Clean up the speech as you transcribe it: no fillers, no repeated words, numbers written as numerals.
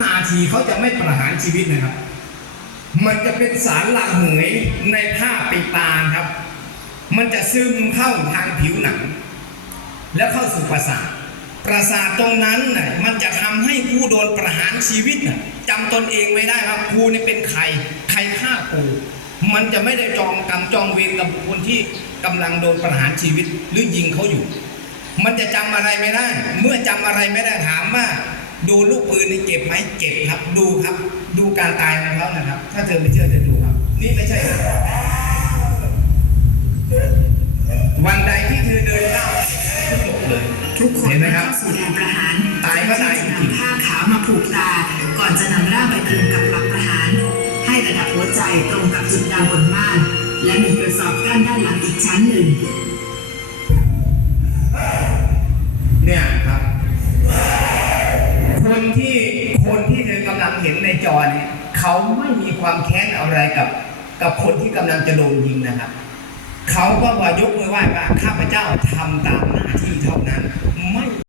ทีเขาจะไม่ประหารชีวิตนะครับมันจะเป็นสารระเหยในผ้าปิดตาครับมันจะซึมเข้าทางผิวหนังแล้วเข้าสู่ประสาทตรงนั้นน่ะมันจะทำให้ผู้โดนประหารชีวิตน่ะจำตนเองไว้ได้ครับครูนี่เป็นใครฆ่าครูมันจะไม่ได้จองกรรมจองเวรกับคนที่กำลังโดนประหารชีวิตหรือยิงเขาอยู่มันจะจำอะไรไม่ได้เมื่อจำอะไรไม่ได้ถามว่าดูลูกปืนนี่เจ็บไหมเจ็บครับดูครับดูการตายของเขานะครับถ้าเธอไม่เชื่อจะดูครับนี่ไม่ใช่วันใดที่เธอเดินก้าวจบเลยทุกคนเห็นไหมครับเข้าสู่แดนประหารตายก็ตายจริงนำผ้าขาวมาผูกตาก่อนจะนำร่างไปคลึงกับหลักประหารให้ระดับหัวใจตรงกับจุดดำบนม่านและมีกระสอบกั้นด้านหลังอีกชั้นหนึ่งเนี่ยครับคนที่เธอกำลังเห็นในจอเนี่ยเขาไม่มีความแค้นอะไรกับคนที่กำลังจะโดนยิงนะครับเขาก็ว่ายกมือไหว้ว่าข้าพเจ้าทำตามหน้าที่